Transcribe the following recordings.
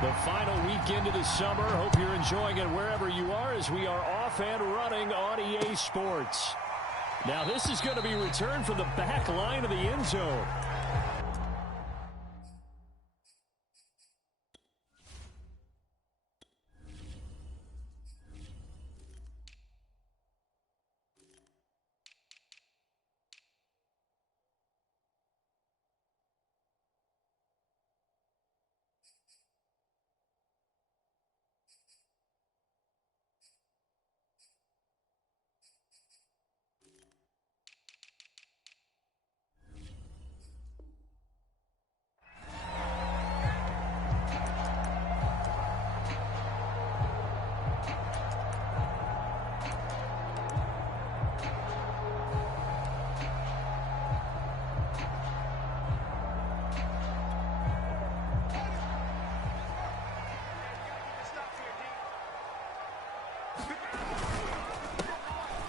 The final weekend of the summer. Hope you're enjoying it wherever you are as we are off and running on EA Sports. Now this is going to be returned from the back line of the end zone.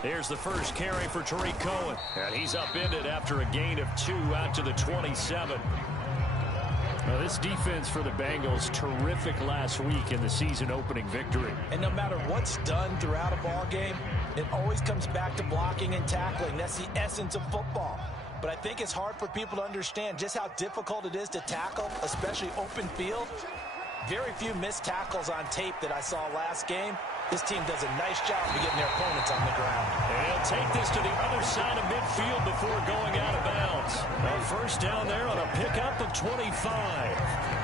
Here's the first carry for Tariq Cohen. And he's upended after a gain of 2 out to the 27. Now, this defense for the Bengals, terrific last week in the season-opening victory. And no matter what's done throughout a ball game, it always comes back to blocking and tackling. That's the essence of football. But I think it's hard for people to understand just how difficult it is to tackle, especially open field. Very few missed tackles on tape that I saw last game. This team does a nice job of getting their opponents on the ground. And he'll take this to the other side of midfield before going out of bounds. A first down there on a pickup of 25.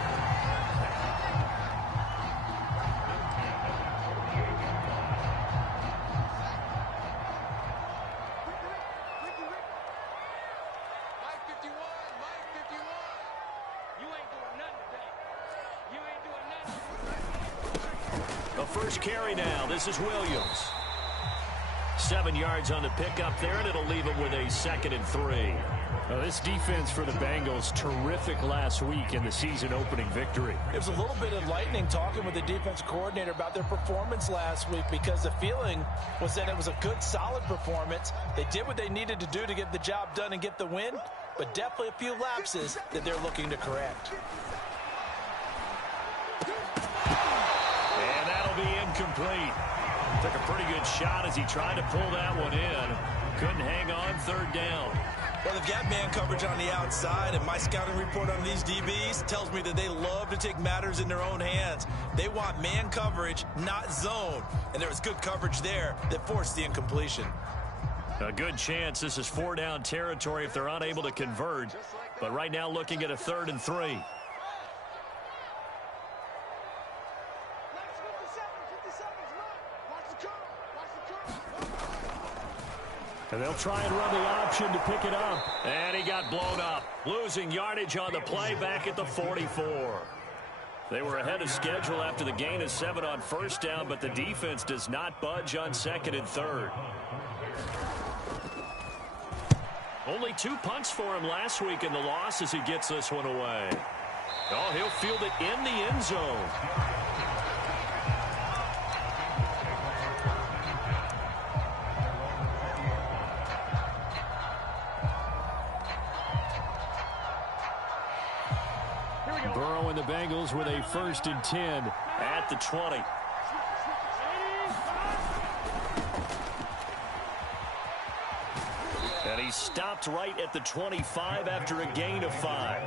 First carry now. This is Williams. 7 yards on the pickup there, and it'll leave him with a 2nd and 3. Now, this defense for the Bengals, terrific last week in the season-opening victory. It was a little bit enlightening talking with the defense coordinator about their performance last week because the feeling was that it was a good, solid performance. They did what they needed to do to get the job done and get the win, but definitely a few lapses that they're looking to correct. Be incomplete. Took a pretty good shot as he tried to pull that one in. Couldn't hang on 3rd down. Well, they've got man coverage on the outside, and my scouting report on these DBs tells me that they love to take matters in their own hands. They want man coverage, not zone. And there was good coverage there that forced the incompletion. A good chance this is 4-down territory if they're unable to convert. But right now looking at a 3rd and 3. And they'll try and run the option to pick it up. And he got blown up. Losing yardage on the play back at the 44. They were ahead of schedule after the gain of 7 on first down, but the defense does not budge on 2nd and 3rd. Only 2 punts for him last week in the loss as he gets this one away. Oh, he'll field it in the end zone. Burrow and the Bengals with a 1st and 10 at the 20. And he stopped right at the 25 after a gain of 5.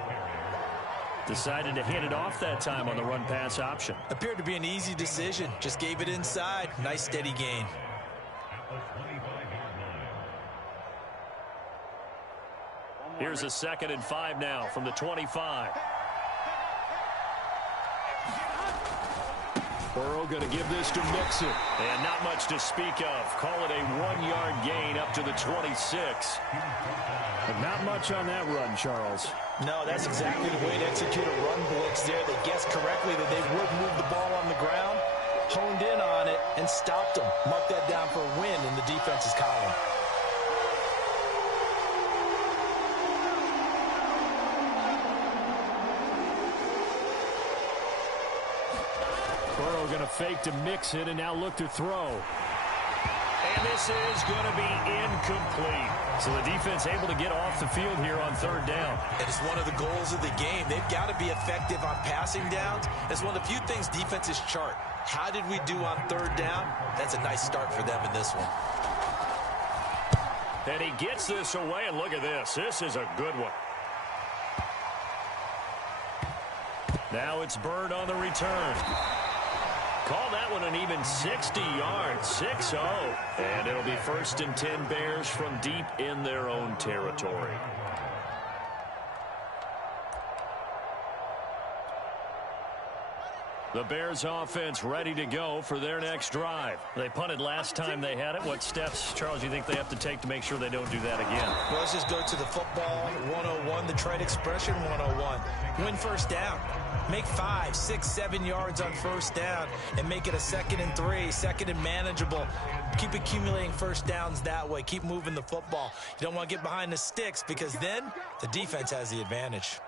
Decided to hand it off that time on the run-pass option. Appeared to be an easy decision. Just gave it inside. Nice steady gain. Here's a 2nd and 5 now from the 25. Burrow going to give this to Mixon. And not much to speak of. Call it a 1-yard gain up to the 26. But not much on that run, Charles. No, that's exactly the way to execute a run blitz there. They guessed correctly that they would move the ball on the ground, honed in on it, and stopped them. Mark that down for a win in the defense's column. Burrow going to fake to Mixon and now look to throw. And this is going to be incomplete. So the defense able to get off the field here on third down. It is one of the goals of the game. They've got to be effective on passing downs. It's one of the few things defenses chart. How did we do on third down? That's a nice start for them in this one. And he gets this away, and look at this. This is a good one. Now it's Bird on the return. Call that one an even 60 yards, 6-0. And it'll be 1st and 10 Bears from deep in their own territory. The Bears offense ready to go for their next drive. They punted last time they had it. What steps, Charles, you think they have to take to make sure they don't do that again? Well, let's just go to the football 101, the trade expression 101. Win first down. Make 5, 6, 7 yards on first down and make it a 2nd and 3, 2nd and manageable. Keep accumulating first downs that way. Keep moving the football. You don't want to get behind the sticks because then the defense has the advantage.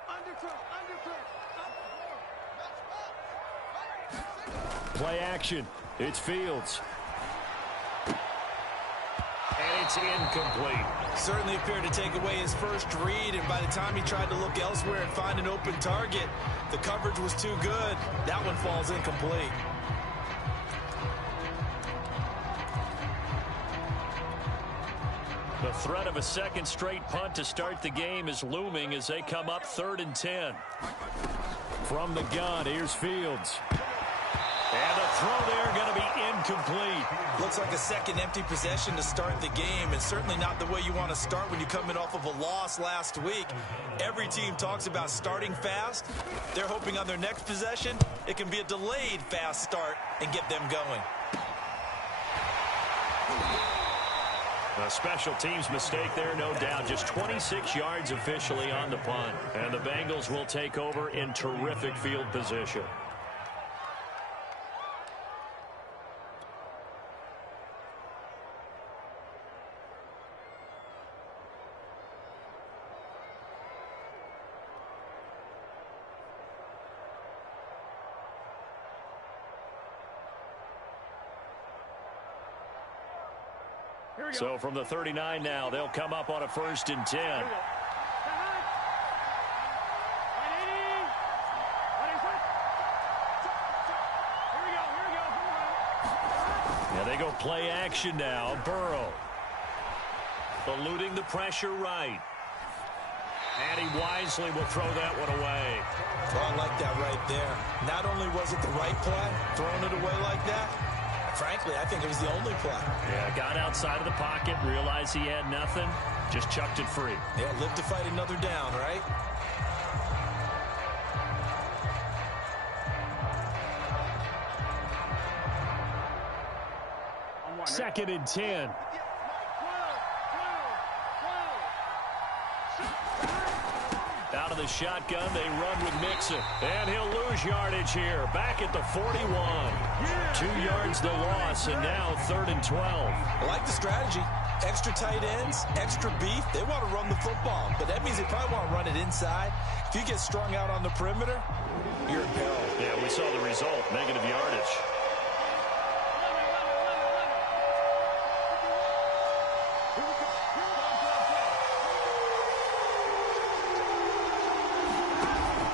Play action. It's Fields. And it's incomplete. Certainly appeared to take away his first read, and by the time he tried to look elsewhere and find an open target, the coverage was too good. That one falls incomplete. The threat of a second straight punt to start the game is looming as they come up 3rd and 10. From the gun, here's Fields. And the throw there going to be incomplete. Looks like a second empty possession to start the game, and certainly not the way you want to start when you're coming off of a loss last week. Every team talks about starting fast. They're hoping on their next possession, it can be a delayed fast start and get them going. A special teams mistake there, no doubt. Just 26 yards officially on the punt. And the Bengals will take over in terrific field position. So from the 39 now, they'll come up on a 1st and 10. Yeah, they go play action now. Burrow. Eluding the pressure right. And he wisely will throw that one away. Well, I like that right there. Not only was it the right play, throwing it away like that, frankly, I think it was the only play. Yeah, got outside of the pocket, realized he had nothing, just chucked it free. Yeah, live to fight another down, right? Second and 10. Out of the shotgun, they run with Mixon. And he'll lose yardage here. Back at the 41. 2 yards the loss, and now 3rd and 12. I like the strategy. Extra tight ends, extra beef. They want to run the football, but that means they probably want to run it inside. If you get strung out on the perimeter, you're in peril. Yeah, we saw the result. Negative yardage.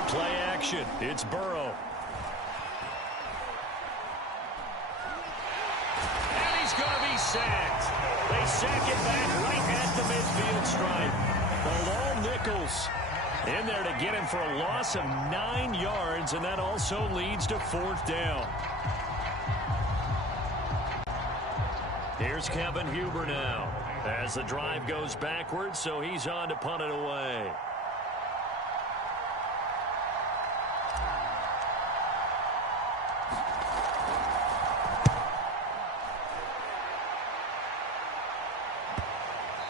Play action. It's Burrow. And he's going to be sacked. They sack him back right at the midfield stripe. Bilal Nichols in there to get him for a loss of 9 yards, and that also leads to 4th down. Here's Kevin Huber now as the drive goes backwards, so he's on to punt it away.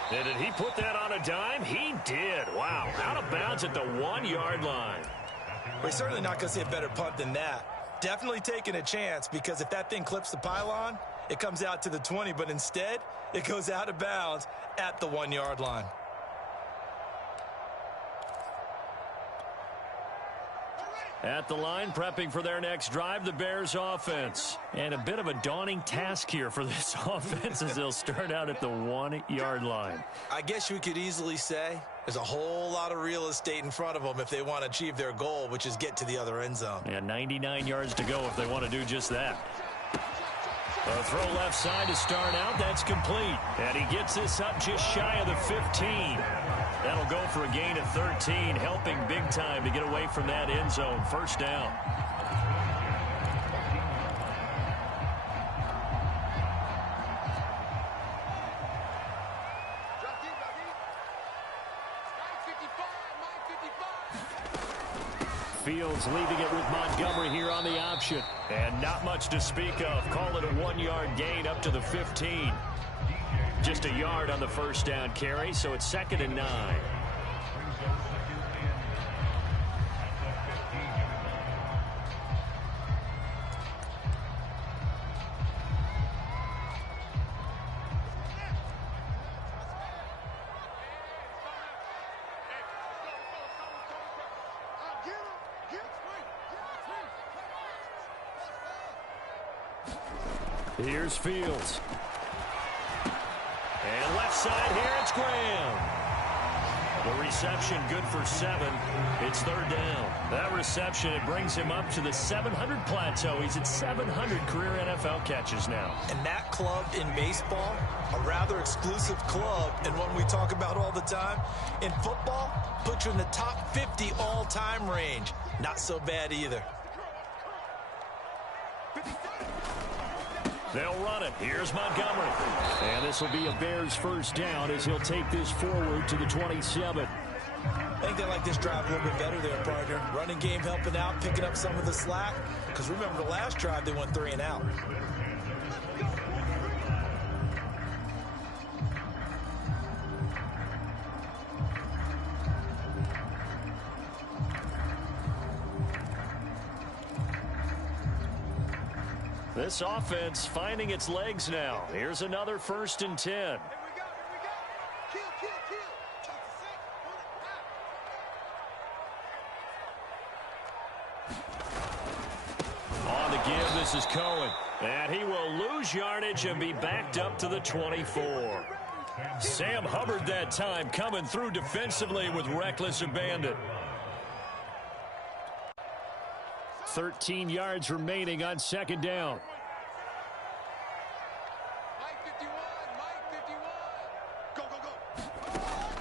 And did he put that on a dime? He did. Wow. Out of bounds at the 1-yard line. We're certainly not going to see a better punt than that. Definitely taking a chance, because if that thing clips the pylon, it comes out to the 20, but instead, it goes out of bounds at the 1-yard line. At the line, prepping for their next drive, the Bears offense. And a bit of a daunting task here for this offense as they'll start out at the 1-yard line. I guess you could easily say there's a whole lot of real estate in front of them if they want to achieve their goal, which is get to the other end zone. Yeah, 99 yards to go if they want to do just that. A throw left side to start out. That's complete. And he gets this up just shy of the 15. That'll go for a gain of 13, helping big time to get away from that end zone. First down. Fields leaving it with Montgomery here on the option. And not much to speak of. Call it a 1-yard gain up to the 15. Just a yard on the first down carry, so it's 2nd and 9. Here's Fields. And left side here, it's Graham. The reception good for 7. It's 3rd down. That reception, it brings him up to the 700 plateau. He's at 700 career NFL catches now. And that club in baseball, a rather exclusive club, and one we talk about all the time. In football, puts you in the top 50 all-time range. Not so bad either. They'll run it. Here's Montgomery. And this will be a Bears first down as he'll take this forward to the 27. I think they like this drive a little bit better there, partner. Running game helping out, picking up some of the slack. Because remember, the last drive they went 3 and out. This offense finding its legs now. Here's another 1st and 10. On the give, this is Cohen. And he will lose yardage and be backed up to the 24. Sam Hubbard that time coming through defensively with reckless abandon. 13 yards remaining on 2nd down.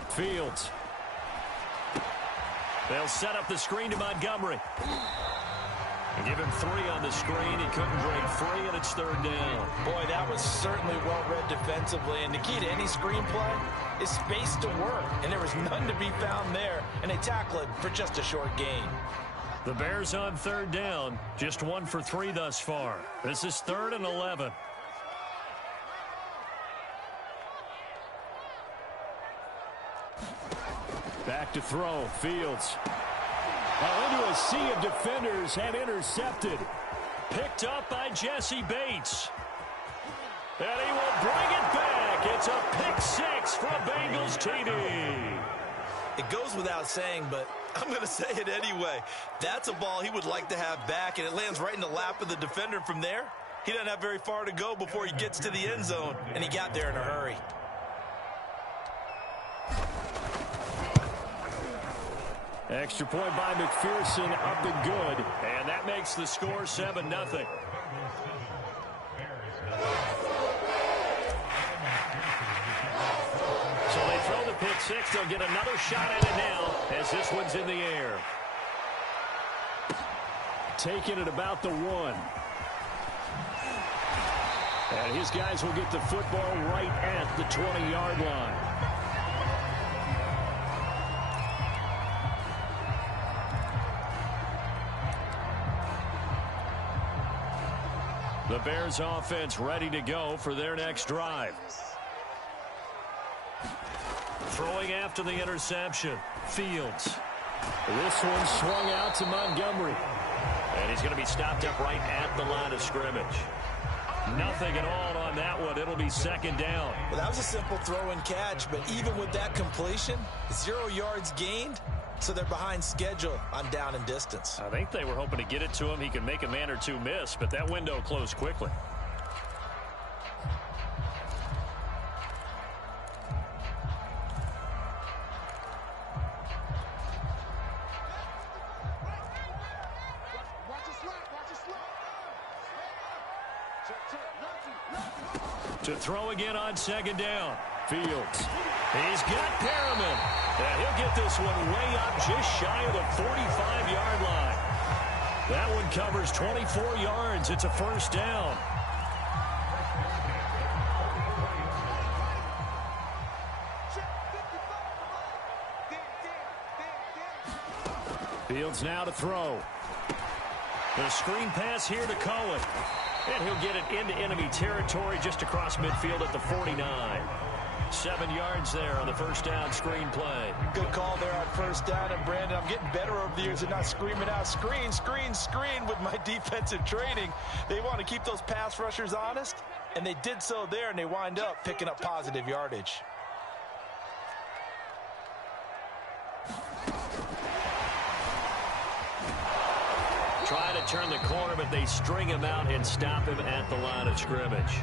Fields. They'll set up the screen to Montgomery. And give him 3 on the screen. He couldn't break free, and it's 3rd down. Boy, that was certainly well-read defensively. And the key to any screenplay is space to work. And there was none to be found there. And they tackle it for just a short gain. The Bears on 3rd down. Just 1 for 3 thus far. This is 3rd and 11. Back to throw. Fields. Into a sea of defenders and intercepted. Picked up by Jesse Bates. And he will bring it back. It's a pick 6 for a Bengals TD. It goes without saying, but I'm going to say it anyway. That's a ball he would like to have back, and it lands right in the lap of the defender from there. He doesn't have very far to go before he gets to the end zone, and he got there in a hurry. Extra point by McPherson, up and good. And that makes the score 7-0. So they throw the pick 6. They'll get another shot at it now as this one's in the air. Taking it about the 1. And his guys will get the football right at the 20-yard line. The Bears offense ready to go for their next drive. Throwing after the interception. Fields. This one swung out to Montgomery. And he's going to be stopped up right at the line of scrimmage. Nothing at all on that one. It'll be 2nd down. Well, that was a simple throw and catch, but even with that completion, 0 yards gained, so they're behind schedule on down and distance. I think they were hoping to get it to him. He could make a man or two miss, but that window closed quickly. To throw again on second down. Fields. He's got Perriman. And he'll get this one way up just shy of the 45-yard line. That one covers 24 yards. It's a first down. Fields now to throw. The screen pass here to Cohen. And he'll get it into enemy territory just across midfield at the 49. 7 yards there on the first down screen play. Good call there on first down. And, Brandon, I'm getting better over the years and not screaming out, screen, screen, screen with my defensive training. They want to keep those pass rushers honest, and they did so there, and they wind up picking up positive yardage. Try to turn the corner, but they string him out and stop him at the line of scrimmage.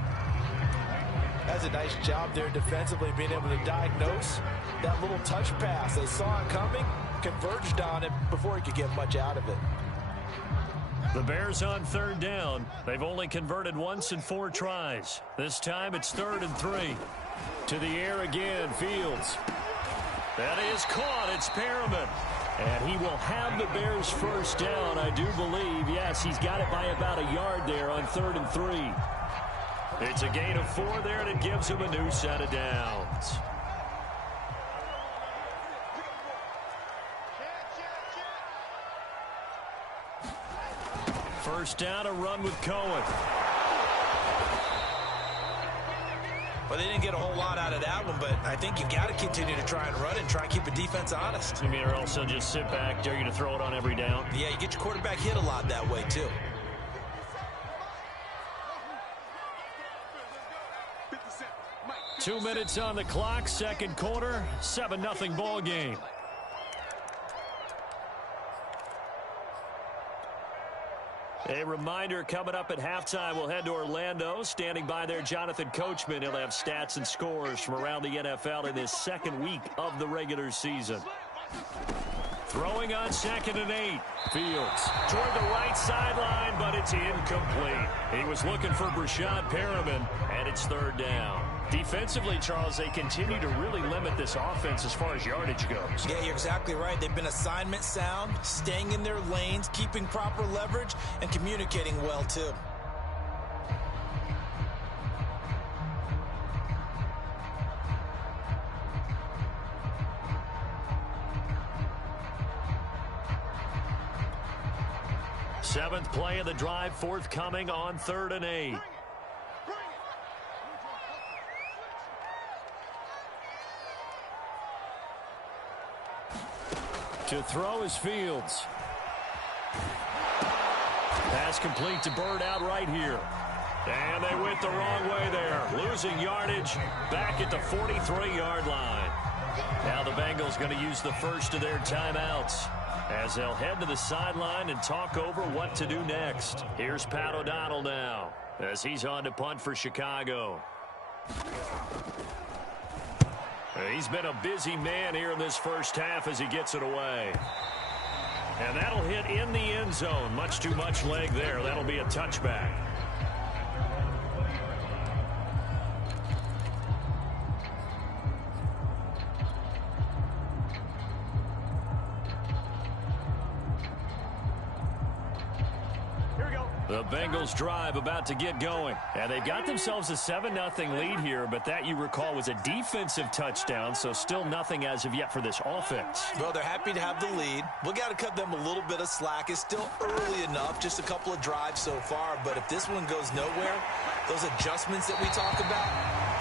That's a nice job there defensively, being able to diagnose that little touch pass. They saw it coming, converged on it before he could get much out of it. The Bears on third down. They've only converted once in 4 tries. This time it's 3rd and 3. To the air again, Fields. That is caught. It's Perriman. And he will have the Bears first down, I do believe. Yes, he's got it by about a yard there on 3rd and 3. It's a gain of 4 there, and it gives him a new set of downs. First down, a run with Cohen. Well, they didn't get a whole lot out of that one, but I think you've got to continue to try and run and try and keep a defense honest. You mean, or also just sit back, dare you to throw it on every down? Yeah, you get your quarterback hit a lot that way, too. Two minutes on the clock, second quarter, 7-0 ball game. A reminder, coming up at halftime, we'll head to Orlando. Standing by there, Jonathan Coachman. He'll have stats and scores from around the NFL in his second week of the regular season. Throwing on 2nd and 8. Fields toward the right sideline, but it's incomplete. He was looking for Brashad Perriman, and it's 3rd down. Defensively, Charles, they continue to really limit this offense as far as yardage goes. Yeah, you're exactly right. They've been assignment sound, staying in their lanes, keeping proper leverage, and communicating well, too. Seventh play of the drive forthcoming on 3rd and 8. To throw is Fields. Pass complete to Bird out right here. And they went the wrong way there. Losing yardage back at the 43-yard line. Now the Bengals going to use the first of their timeouts as they'll head to the sideline and talk over what to do next. Here's Pat O'Donnell now as he's on to punt for Chicago. He's been a busy man here in this first half as he gets it away. And that'll hit in the end zone. Much too much leg there. That'll be a touchback. The Bengals drive about to get going. And they've got themselves a 7-0 lead here, but that, you recall, was a defensive touchdown, so still nothing as of yet for this offense. Well, they're happy to have the lead. We got to cut them a little bit of slack. It's still early enough, just a couple of drives so far, but if this one goes nowhere, those adjustments that we talk about,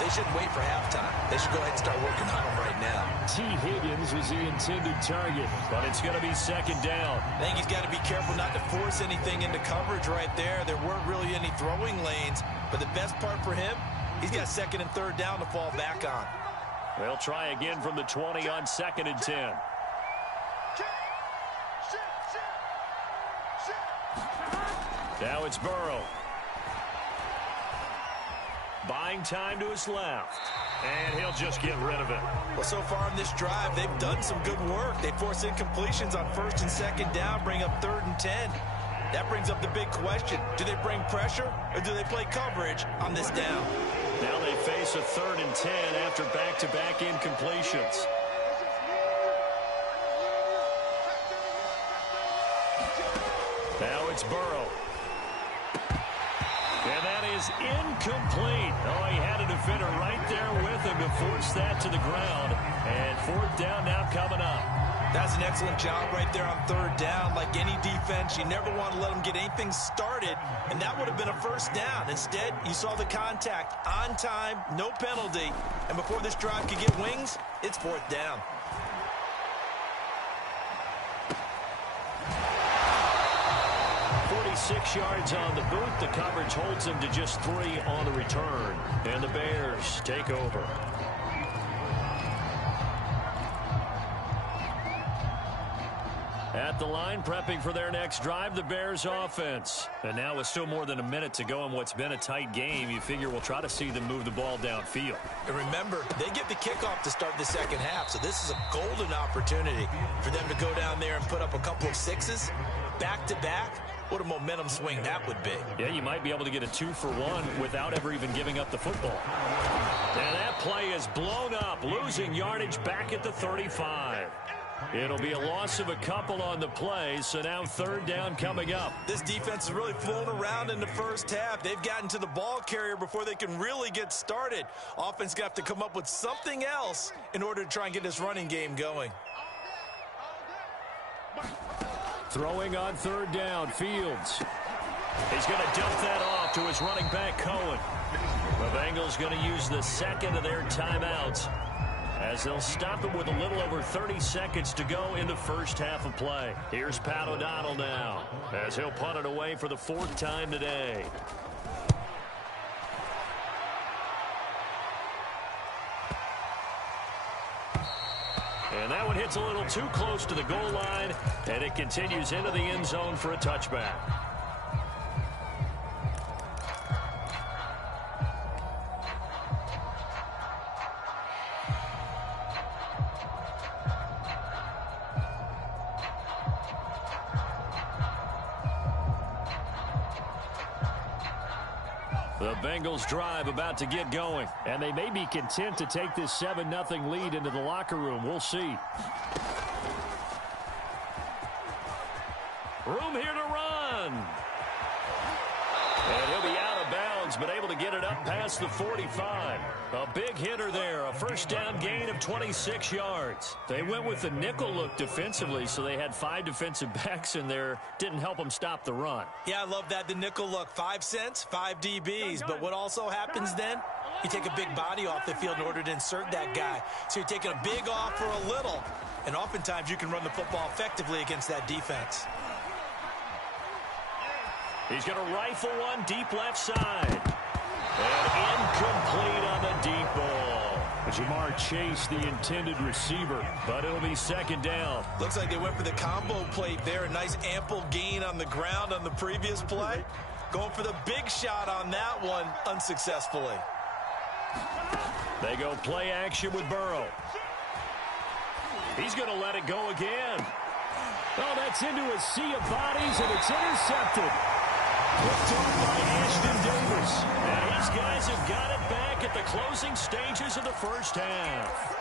they shouldn't wait for halftime. They should go ahead and start working on them right now. T. Higgins was the intended target, but it's going to be 2nd down. I think he's got to be careful not to force anything into coverage right there. There weren't really any throwing lanes, but the best part for him, he's got 2nd and 3rd down to fall back on. They'll try again from the 20 on 2nd and 10. Now it's Burrow. Buying time to his left. And he'll just get rid of it. Well, so far in this drive, they've done some good work. They force incompletions on 1st and 2nd down, bring up 3rd and 10. That brings up the big question. Do they bring pressure or do they play coverage on this down? Now they face a 3rd and 10 after back-to-back incompletions. Now it's Burrow. And that is incomplete. Oh, he had a defender right there with him to force that to the ground. And 4th down now coming up. That's an excellent job right there on 3rd down. Like any defense, you never want to let them get anything started, and that would have been a 1st down. Instead, you saw the contact on time, no penalty, and before this drive could get wings, it's 4th down. Six yards on the boot. The coverage holds him to just 3 on the return. And the Bears take over. At the line, prepping for their next drive, the Bears offense. And now with still more than a minute to go in what's been a tight game, you figure we'll try to see them move the ball downfield. And remember, they get the kickoff to start the 2nd half, so this is a golden opportunity for them to go down there and put up a couple of 6s back-to-back. What a momentum swing that would be. Yeah, you might be able to get a 2-for-1 without ever even giving up the football. And that play is blown up, losing yardage back at the 35. It'll be a loss of a couple on the play, so now 3rd down coming up. This defense has really flown around in the 1st half. They've gotten to the ball carrier before they can really get started. Offense got to come up with something else in order to try and get this running game going. Throwing on 3rd down, Fields. He's going to dump that off to his running back, Cohen. The Bengals going to use the 2nd of their timeouts as they'll stop it with a little over 30 seconds to go in the 1st half of play. Here's Pat O'Donnell now as he'll punt it away for the 4th time today. And that one hits a little too close to the goal line, and it continues into the end zone for a touchback. The Bengals drive about to get going, and they may be content to take this 7-0 lead into the locker room. We'll see. Room here to run. And he'll be out of bounds, but able to get it up past the 45. A big hitter there, a 1st down gain of 26 yards. They went with the nickel look defensively, so they had 5 defensive backs in there. Didn't help them stop the run. Yeah, I love that, the nickel look. 5 cents, 5 DBs. But what also happens then? You take a big body off the field in order to insert that guy. So you're taking a big off for a little. And oftentimes you can run the football effectively against that defense. He's going to rifle one deep left side. And incomplete on the deep ball. Jamar Chase, the intended receiver, but it'll be 2nd down. Looks like they went for the combo plate there. A nice ample gain on the ground on the previous play. Going for the big shot on that one unsuccessfully. They go play action with Burrow. He's going to let it go again. Oh, that's into a sea of bodies, and it's intercepted. Picked off by Ashton Davis. And these guys have got it back at the closing stages of the 1st half.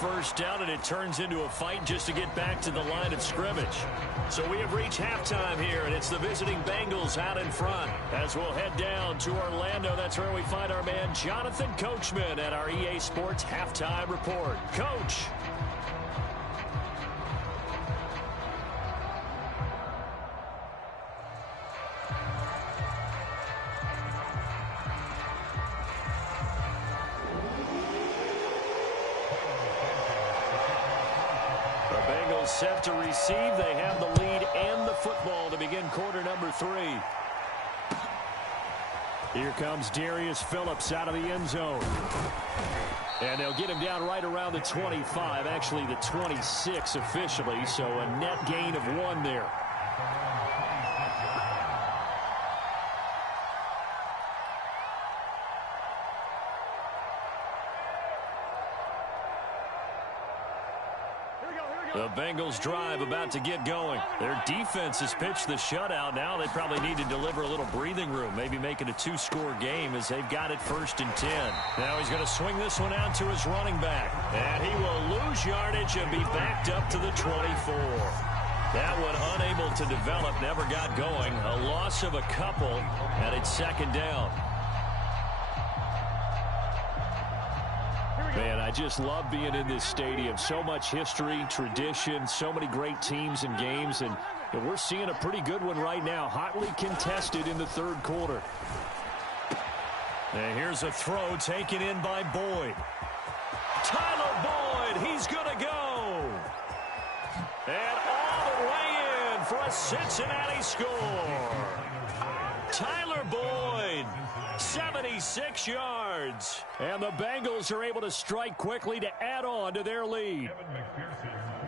First down, and it turns into a fight just to get back to the line of scrimmage. So we have reached halftime here, and it's the visiting Bengals out in front. As we'll head down to Orlando, that's where we find our man Jonathan Coachman at our EA Sports Halftime Report. Coach. set to receive. They have the lead and the football to begin quarter number 3. Here comes Darius Phillips out of the end zone. And they'll get him down right around the 25, actually the 26 officially, so a net gain of 1 there. The Bengals drive about to get going. Their defense has pitched the shutout. Now they probably need to deliver a little breathing room, maybe make it a 2-score game as they've got it 1st and 10. Now he's going to swing this one out to his running back. And he will lose yardage and be backed up to the 24. That one unable to develop, never got going. A loss of a couple, and it's 2nd down. Man, I just love being in this stadium. So much history, tradition, so many great teams and games, and we're seeing a pretty good one right now. Hotly contested in the 3rd quarter. And here's a throw taken in by Boyd. Tyler Boyd, he's going to go. And all the way in for a Cincinnati score. Tyler Boyd, 76 yards. And the Bengals are able to strike quickly to add on to their lead.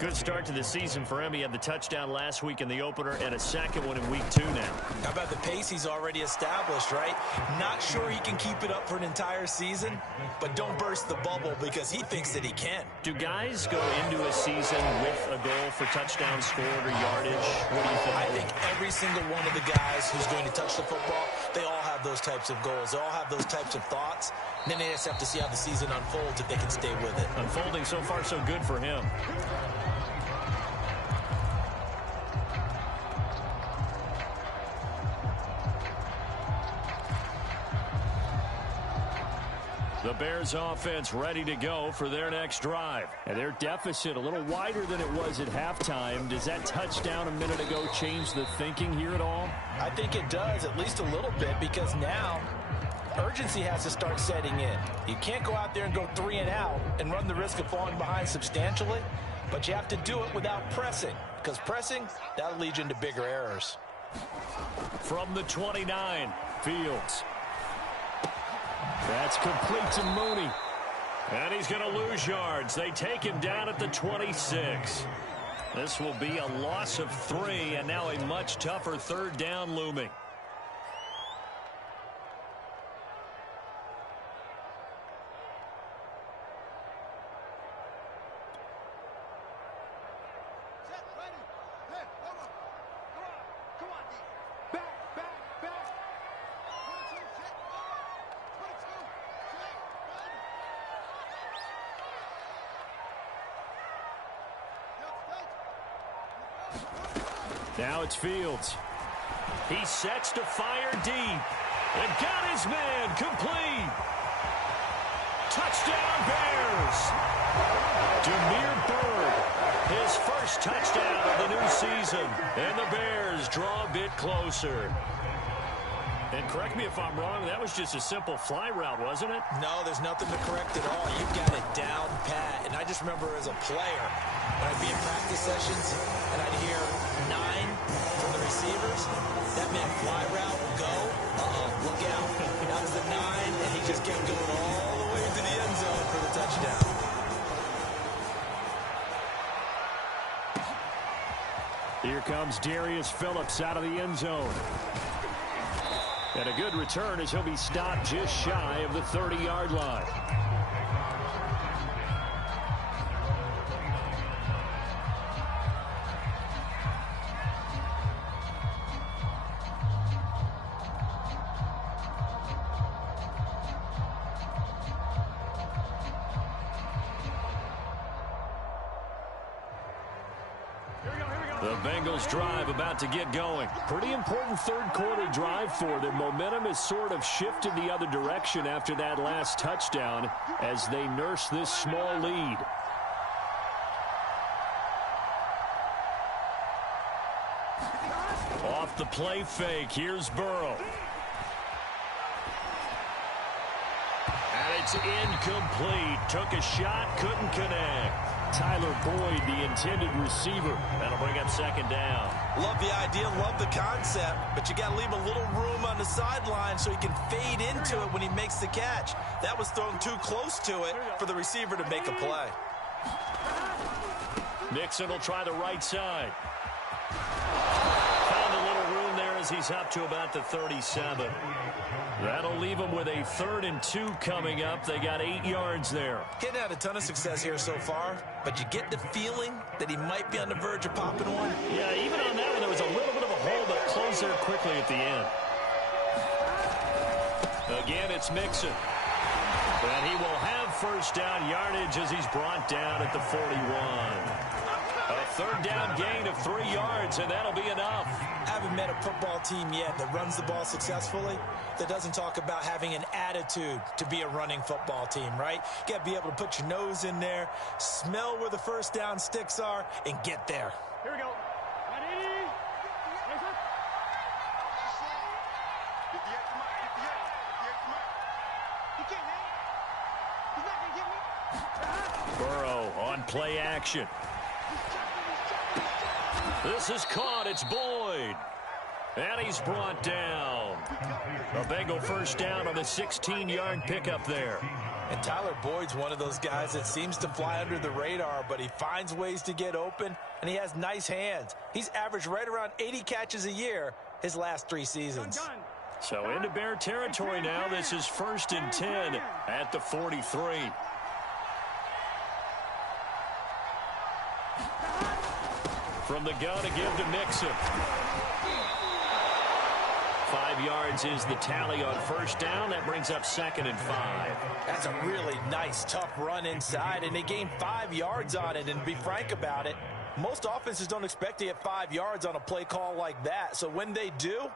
Good start to the season for him. He had the touchdown last week in the opener and a 2nd one in week 2 now. How about the pace he's already established, right? Not sure he can keep it up for an entire season, but don't burst the bubble because he thinks that he can. Do guys go into a season with a goal for touchdown scored or yardage? What do you think? I think every single one of the guys who's going to touch the football, they all have those types of goals. They all have those types of thoughts. And then they just have to see how the season unfolds if they can stay with it. Unfolding so far so good for him. The Bears offense ready to go for their next drive. And their deficit a little wider than it was at halftime. Does that touchdown a minute ago change the thinking here at all? I think it does, at least a little bit, because now urgency has to start setting in. You can't go out there and go 3 and out and run the risk of falling behind substantially, but you have to do it without pressing, because pressing, that'll lead you into bigger errors. From the 29, Fields. That's complete to Mooney. And he's going to lose yards. They take him down at the 26. This will be a loss of 3, and now a much tougher 3rd down looming. Now it's Fields. He sets to fire deep. And got his man complete. Touchdown Bears. Demir Bird, his first touchdown of the new season. And the Bears draw a bit closer. And correct me if I'm wrong, that was just a simple fly route, wasn't it? No, there's nothing to correct at all. You've got it down pat. And I just remember as a player, when I'd be in practice sessions and I'd hear 9 from the receivers, that meant fly route, go, look out. That was the 9, and he just kept going all the way to the end zone for the touchdown. Here comes Darius Phillips out of the end zone. And a good return as he'll be stopped just shy of the 30-yard line. The Bengals drive about to get going. Pretty important 3rd quarter drive for them. Momentum has sort of shifted the other direction after that last touchdown as they nurse this small lead. Off the play fake, here's Burrow. And It's incomplete. Took a shot, couldn't connect. Tyler Boyd, the intended receiver. That'll bring up second down. Love the idea, love the concept, but you got to leave a little room on the sideline so he can fade into it when he makes the catch. That was thrown too close to it for the receiver to make a play. Mixon will try the right side. Found a little room there as he's up to about the 37. That'll leave them with a 3rd and 2 coming up. They got 8 yards there. Getting had a ton of success here so far, but you get the feeling that he might be on the verge of popping one. Yeah, even on that one, there was a little bit of a hole, but closed there quickly at the end. Again, it's Mixon. And he will have first down yardage as he's brought down at the 41. A 3rd down gain of 3 yards, and that'll be enough. Haven't met a football team yet that runs the ball successfully, that doesn't talk about having an attitude to be a running football team, right? You got to be able to put your nose in there, smell where the first down sticks are, and get there. Here we go. Ready? Burrow on play action. This is caught. It's Boyd. And he's brought down. A Bengal first down on the 16-yard pickup there. And Tyler Boyd's one of those guys that seems to fly under the radar, but he finds ways to get open, and he has nice hands. He's averaged right around 80 catches a year his last 3 seasons. So into Bear territory now. This is 1st and 10 at the 43. From the gun to give to Mixon. 5 yards is the tally on first down. That brings up 2nd and 5. That's a really nice, tough run inside, and they gained 5 yards on it. And to be frank about it, most offenses don't expect to get 5 yards on a play call like that. So when they do,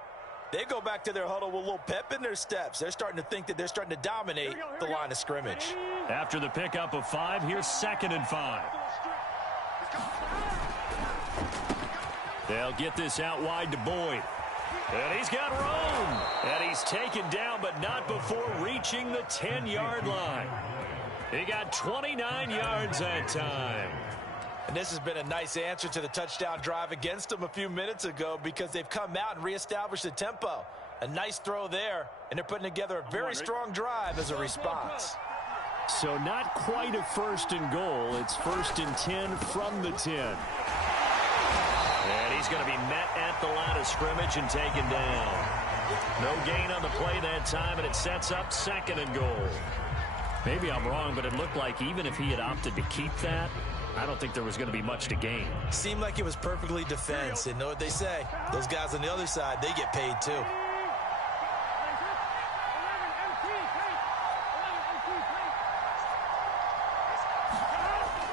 they go back to their huddle with a little pep in their steps. They're starting to think that they're starting to dominate the line of scrimmage. After the pickup of 5, here's 2nd and 5. They'll get this out wide to Boyd. And he's got room. And he's taken down, but not before reaching the 10-yard line. He got 29 yards that time. And this has been a nice answer to the touchdown drive against them a few minutes ago, because they've come out and reestablished the tempo. A nice throw there, and they're putting together a very strong drive as a response. So not quite a 1st and goal. It's 1st and 10 from the 10. And he's going to be met at the line of scrimmage and taken down. No gain on the play that time, and it sets up 2nd and goal. Maybe I'm wrong, but it looked like even if he had opted to keep that, I don't think there was going to be much to gain. Seemed like it was perfectly defense. And know what they say? Those guys on the other side, they get paid too.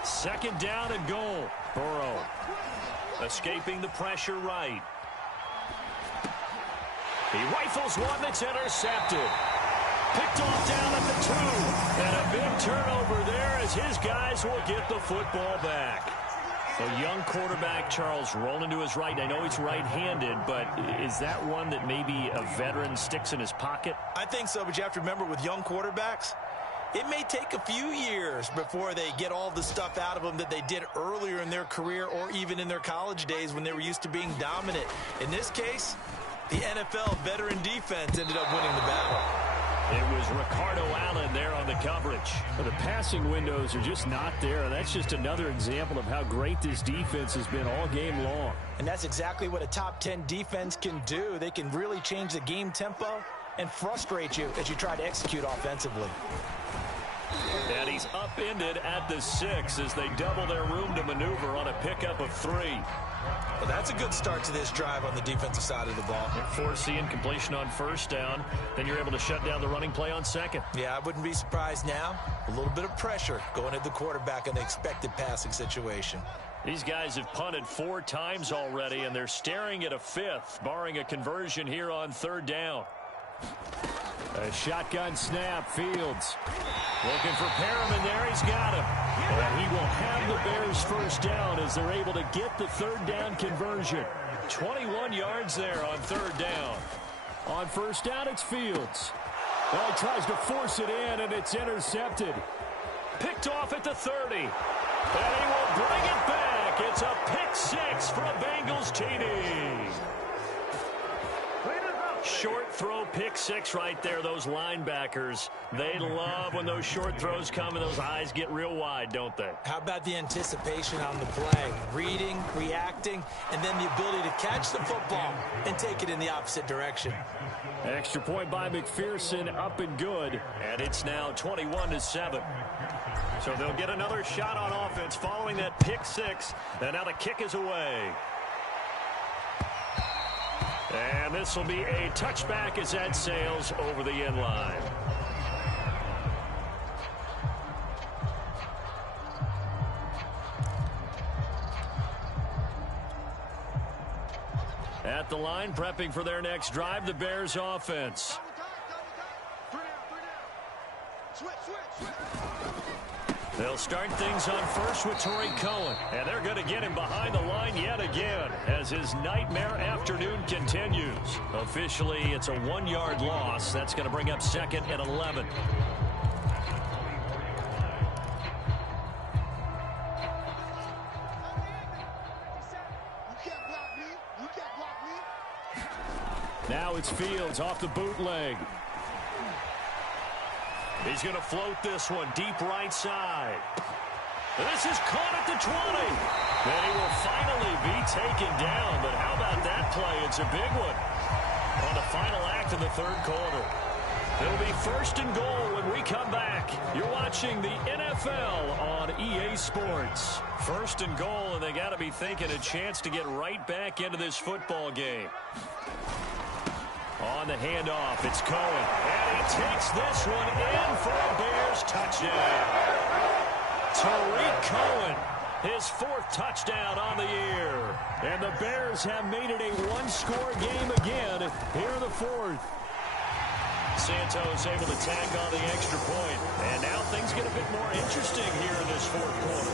Second down and goal. Burrow escaping the pressure right. He rifles one that's intercepted. Picked off down at the 2. And a big turnover there as his guys will get the football back. A young quarterback, Charles, rolling to his right. I know he's right-handed, but is that one that maybe a veteran sticks in his pocket? I think so, but you have to remember with young quarterbacks, it may take a few years before they get all the stuff out of them that they did earlier in their career or even in their college days when they were used to being dominant. In this case, the NFL veteran defense ended up winning the battle. It was Ricardo Allen there on the coverage. Well, the passing windows are just not there. That's just another example of how great this defense has been all game long. And that's exactly what a top 10 defense can do. They can really change the game tempo and frustrate you as you try to execute offensively. And he's upended at the 6 as they double their room to maneuver on a pickup of 3. Well, that's a good start to this drive on the defensive side of the ball. Force the incompletion on first down. Then you're able to shut down the running play on 2nd. Yeah, I wouldn't be surprised now. A little bit of pressure going at the quarterback in the expected passing situation. These guys have punted 4 times already, and they're staring at a 5th, barring a conversion here on 3rd down. A shotgun snap, Fields. Looking for Perriman there, he's got him. And he will have the Bears first down as they're able to get the 3rd down conversion. 21 yards there on 3rd down. On first down, it's Fields. Well, he tries to force it in, and it's intercepted. Picked off at the 30. And he will bring it back. It's a pick six for a Bengals TD. Short throw pick six right there. Those linebackers, they love when those short throws come and those eyes get real wide, don't they? How about the anticipation on the play? Reading, reacting, and then the ability to catch the football and take it in the opposite direction. Extra point by McPherson, up and good. And it's now 21-7. So they'll get another shot on offense following that pick six. And now the kick is away. And this will be a touchback as that sails over the end line. At the line, prepping for their next drive, the Bears offense. They'll start things on first with Torrey Cohen. And they're going to get him behind the line yet again as his nightmare afternoon continues. Officially, it's a 1-yard loss. That's going to bring up second and 11. Now it's Fields off the bootleg. He's going to float this one deep right side. This is caught at the 20. And he will finally be taken down. But how about that play? It's a big one on the final act of the third quarter. It'll be first and goal when we come back. You're watching the NFL on EA Sports. First and goal, and they got to be thinking a chance to get right back into this football game. On the handoff, it's Cohen. And he takes this one in for a Bears touchdown. Tariq Cohen, his fourth touchdown on the year. And the Bears have made it a one-score game again here in the fourth. Santos able to tack on the extra point. And now things get a bit more interesting here in this fourth quarter.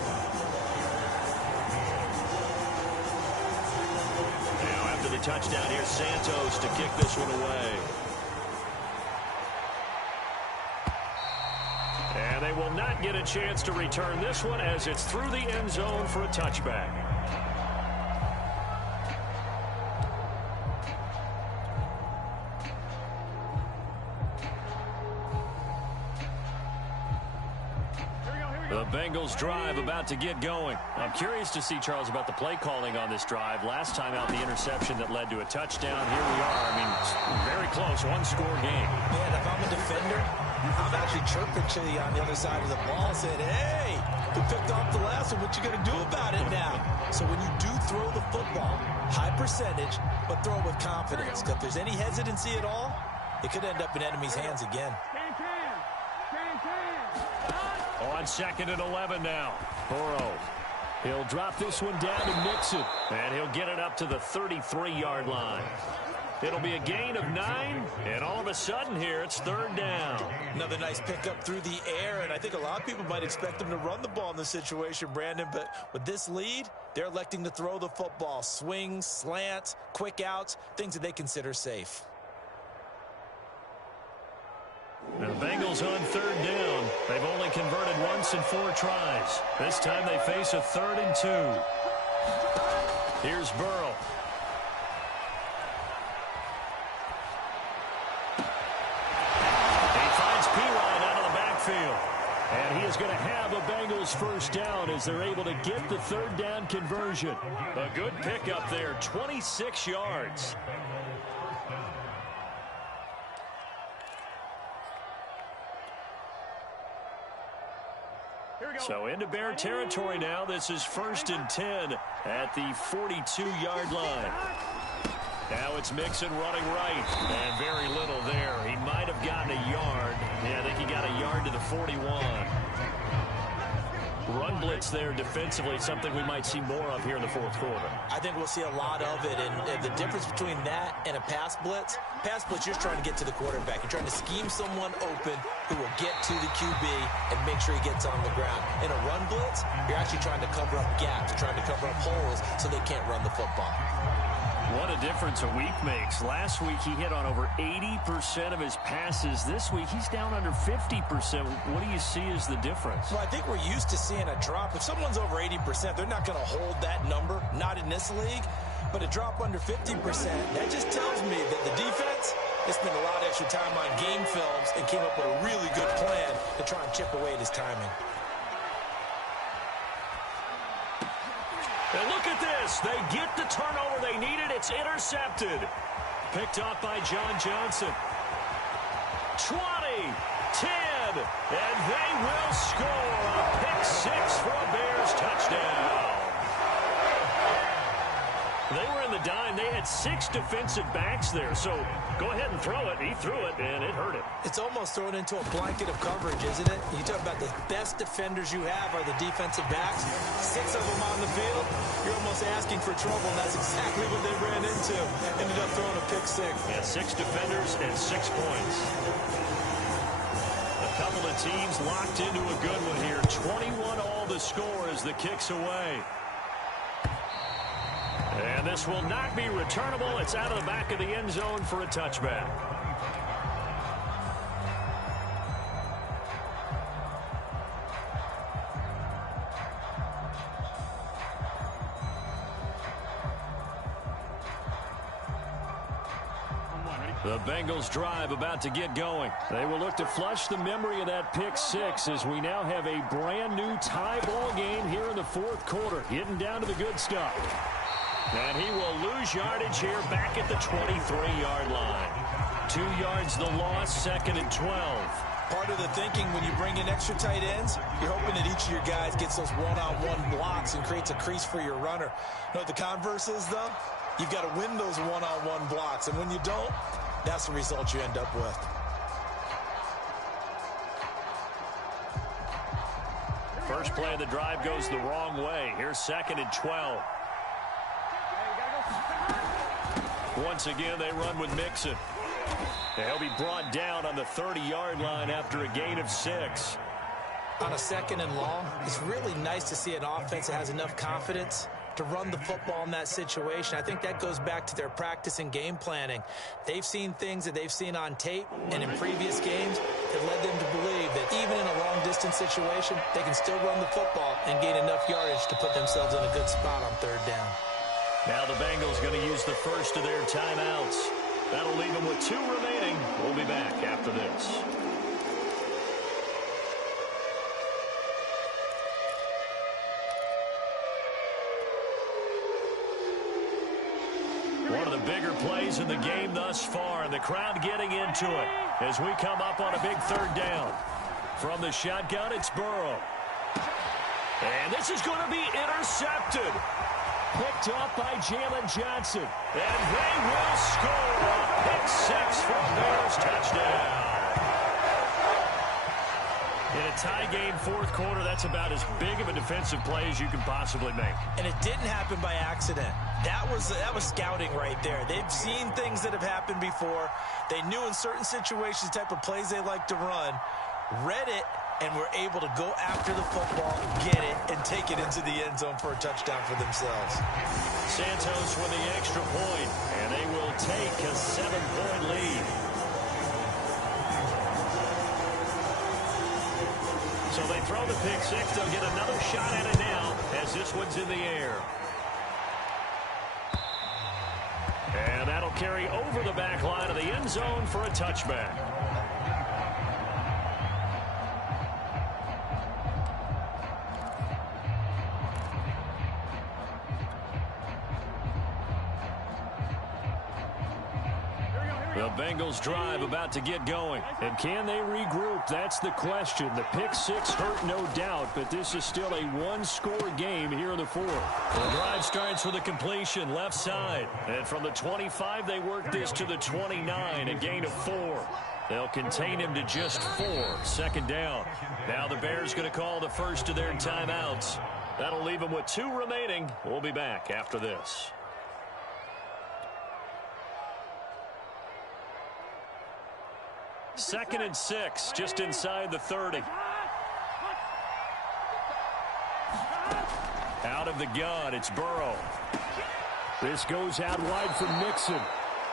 The touchdown here, Santos to kick this one away. And they will not get a chance to return this one as it's through the end zone for a touchback. The Bengals drive about to get going. I'm curious to see, Charles, about the play calling on this drive. Last time out, the interception that led to a touchdown. Here we are. I mean, very close, one-score game. Man, if I'm a defender, I'm actually chirping to you on the other side of the ball, saying, hey, who picked off the last one? What you going to do about it now? So when you do throw the football, high percentage, but throw it with confidence. If there's any hesitancy at all, it could end up in enemy's hands again. On second and 11 now. Burrow. He'll drop this one down to Mixon. And he'll get it up to the 33-yard line. It'll be a gain of 9. And all of a sudden here, it's third down. Another nice pickup through the air. And I think a lot of people might expect them to run the ball in this situation, Brandon. But with this lead, they're electing to throw the football. Swings, slants, quick outs, things that they consider safe. The Bengals on third down. They've only converted once in 4 tries. This time they face a 3rd and 2. Here's Burrow. He finds Pirine out of the backfield. And he is going to have a Bengals first down as they're able to get the third down conversion. A good pickup there, 26 yards. So into Bear territory now. This is 1st and 10 at the 42-yard line. Now it's Mixon running right. And very little there. He might have gotten a yard. Yeah, I think he got a yard to the 41. Run blitz there defensively, something we might see more of here in the fourth quarter. I think we'll see a lot of it, and the difference between that and a pass blitz, you're trying to get to the quarterback. You're trying to scheme someone open who will get to the QB and make sure he gets on the ground. In a run blitz, you're actually trying to cover up gaps, trying to cover up holes so they can't run the football. What a difference a week makes. Last week he hit on over 80% of his passes. This week he's down under 50%. What do you see as the difference? Well, I think we're used to seeing a drop. If someone's over 80%, they're not going to hold that number, not in this league. But a drop under 50%, that just tells me that the defense has spent a lot of extra time on game films and came up with a really good plan to try and chip away at his timing. And look at this. They get the turnover they needed. It's intercepted. Picked off by John Johnson. 20, 10, and they will score a pick six for a Bears touchdown. They were in the dime. They had 6 defensive backs there. So go ahead and throw it. He threw it, and it hurt him. It's almost thrown into a blanket of coverage, isn't it? You talk about the best defenders you have are the defensive backs. 6 of them on the field. You're almost asking for trouble, and that's exactly what they ran into. Ended up throwing a pick six. Yeah, 6 defenders and 6 points. A couple of teams locked into a good one here. 21 all the score as the kick's away. And this will not be returnable. It's out of the back of the end zone for a touchback. The Bengals drive about to get going. They will look to flush the memory of that pick six as we now have a brand new tie ball game here in the fourth quarter. Getting down to the good stuff. And he will lose yardage here back at the 23-yard line. 2 yards the loss, 2nd and 12. Part of the thinking when you bring in extra tight ends, you're hoping that each of your guys gets those one-on-one blocks and creates a crease for your runner. You know what the converse is, though? You've got to win those one-on-one blocks. And when you don't, that's the result you end up with. First play of the drive goes the wrong way. Here's 2nd and 12. Once again, they run with Mixon. He'll be brought down on the 30-yard line after a gain of 6. On a 2nd and long, it's really nice to see an offense that has enough confidence to run the football in that situation. I think that goes back to their practice and game planning. They've seen things that they've seen on tape and in previous games that led them to believe that even in a long-distance situation, they can still run the football and gain enough yardage to put themselves in a good spot on 3rd down. Now the Bengals going to use the first of their timeouts. That'll leave them with 2 remaining. We'll be back after this. One of the bigger plays in the game thus far, and the crowd getting into it as we come up on a big 3rd down. From the shotgun, it's Burrow. And this is going to be intercepted. Picked off by Jalen Johnson. And they will score a pick six for a Bears touchdown. In a tie game, 4th quarter, that's about as big of a defensive play as you can possibly make. And it didn't happen by accident. That was scouting right there. They've seen things that have happened before. They knew in certain situations the type of plays they like to run, read it, and were able to go after the football, get it, and take it into the end zone for a touchdown for themselves. Santos with the extra point, and they will take a 7-point lead. So they throw the pick six. They'll get another shot at it now as this one's in the air. And that'll carry over the back line of the end zone for a touchback. The Bengals drive about to get going. And can they regroup? That's the question. The pick six hurt, no doubt, but this is still a one-score game here in the 4th. The drive starts with a completion left side. And from the 25, they work this to the 29, a gain of 4. They'll contain him to just 4, 2nd down. Now the Bears going to call the first of their timeouts. That'll leave them with 2 remaining. We'll be back after this. 2nd and 6, just inside the 30. Out of the gun, it's Burrow. This goes out wide for Mixon.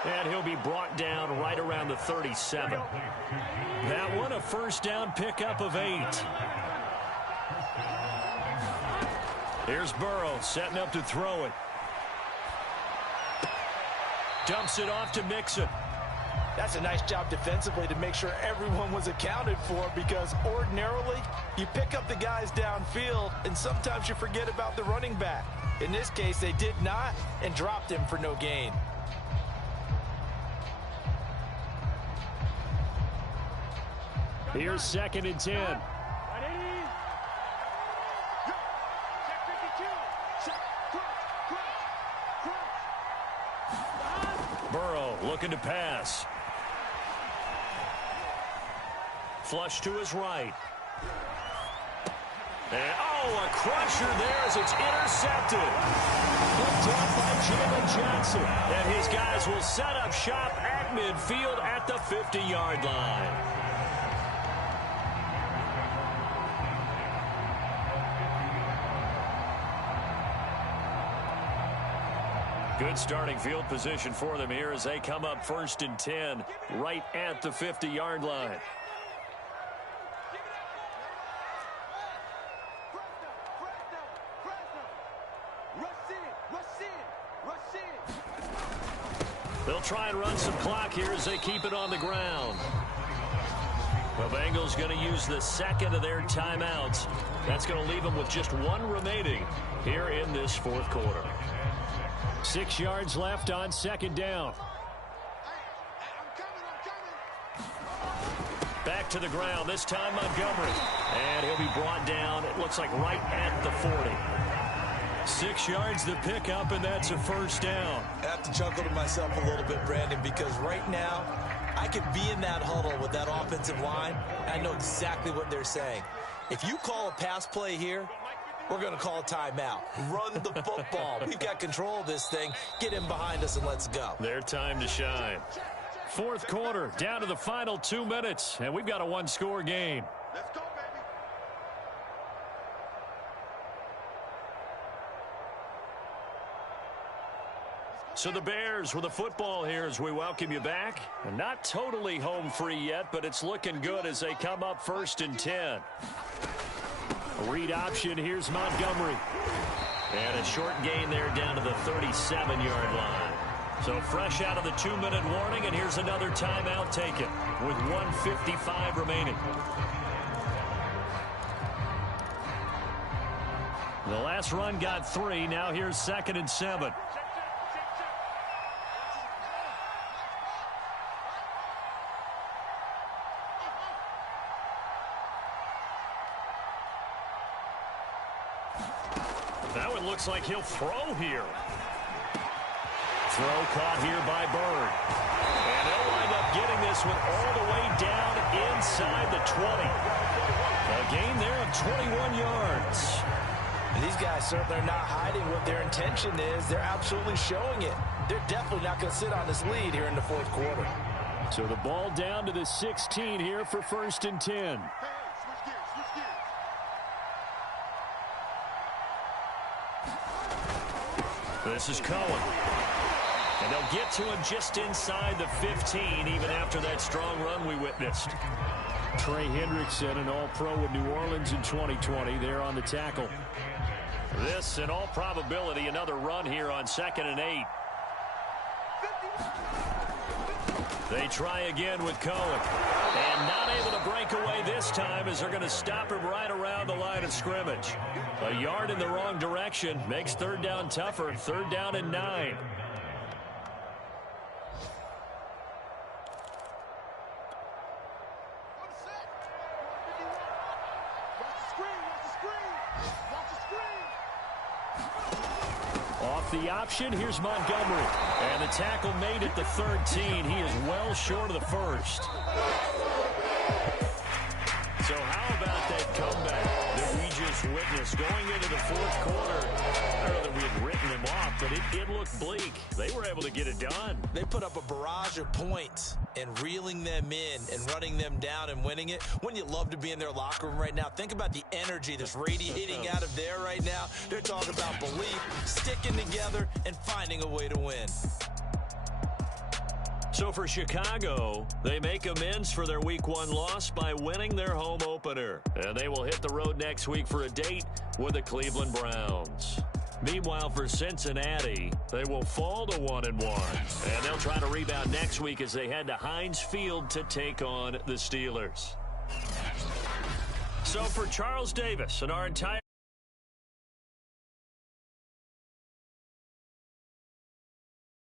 And he'll be brought down right around the 37. That one a first down pickup of 8. Here's Burrow setting up to throw it. Dumps it off to Mixon. That's a nice job defensively to make sure everyone was accounted for, because ordinarily you pick up the guys downfield and sometimes you forget about the running back. In this case, they did not and dropped him for no gain. Here's 2nd and 10. Burrow looking to pass. Flush to his right. And, a crusher there as it's intercepted. Put down by Jalen Johnson. And his guys will set up shop at midfield at the 50-yard line. Good starting field position for them here as they come up 1st and 10 right at the 50-yard line. They'll try and run some clock here as they keep it on the ground. The Bengals going to use the second of their timeouts. That's going to leave them with just one remaining here in this 4th quarter. 6 yards left on 2nd down. Back to the ground, this time Montgomery. And he'll be brought down, it looks like right at the 40. 6 yards the pickup, and that's a first down. I have to chuckle to myself a little bit, Brandon, because right now I could be in that huddle with that offensive line. I know exactly what they're saying. If you call a pass play here, we're going to call a timeout. Run the football. We've got control of this thing. Get him behind us and let's go. Their time to shine. 4th quarter, down to the final 2 minutes, and we've got a one-score game. Let's go, baby. So the Bears with the football here as we welcome you back. And not totally home free yet, but it's looking good as they come up 1st and 10. A read option, here's Montgomery. And a short gain there down to the 37-yard line. So fresh out of the 2-minute warning, and here's another timeout taken with 1:55 remaining. The last run got 3. Now here's 2nd and 7. That one looks like he'll throw here. Throw caught here by Bird. And they'll wind up getting this one all the way down inside the 20. A gain there of 21 yards. And these guys certainly are not hiding what their intention is. They're absolutely showing it. They're definitely not going to sit on this lead here in the 4th quarter. So the ball down to the 16 here for 1st and 10. This is Cohen. And they'll get to him just inside the 15, even after that strong run we witnessed. Trey Hendrickson, an all-pro with New Orleans in 2020, there on the tackle. This, in all probability, another run here on 2nd and 8. They try again with Cohen. And not able to break away this time as they're going to stop him right around the line of scrimmage. A yard in the wrong direction makes 3rd down tougher. 3rd down and 9. Off the option, here's Montgomery. And the tackle made at the 13. He is well short of the 1st. So how about that comeback that we just just witnessed going into the fourth quarter. I don't know that we had written them off, but it did look bleak. They were able to get it done. They put up a barrage of points, and reeling them in and running them down and winning it. Wouldn't you love to be in their locker room right now? Think about the energy that's radiating out of there right now. They're talking about belief, sticking together, and finding a way to win. So for Chicago, they make amends for their Week 1 loss by winning their home opener. And they will hit the road next week for a date with the Cleveland Browns. Meanwhile, for Cincinnati, they will fall to 1-1. And they'll try to rebound next week as they head to Heinz Field to take on the Steelers. So for Charles Davis and our entire